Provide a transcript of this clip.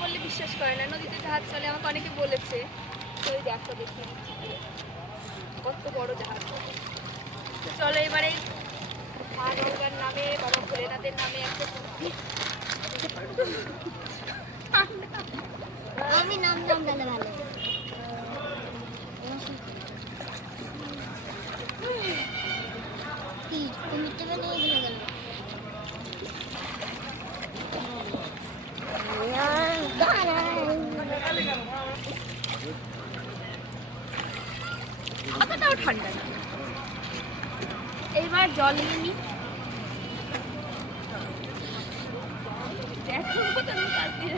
বললে বিশ্বাস করে না, নদীতে জাহাজ চলে আমাকে অনেকে বলেছে। তো ওই দেখো দেখিয়ে দিচ্ছি কত বড় জাহাজ। চলো এবারে মা গঙ্গার নামে, বাবা ভোলেনাথের নামে একটা আমি নাম নাম ভালো ভালো কি কমিটি বানিয়ে দিলে গেল অতটাও ঠান্ডা না। এইবার জল নিয়ে নি, দেখো কত কাজ দিয়ে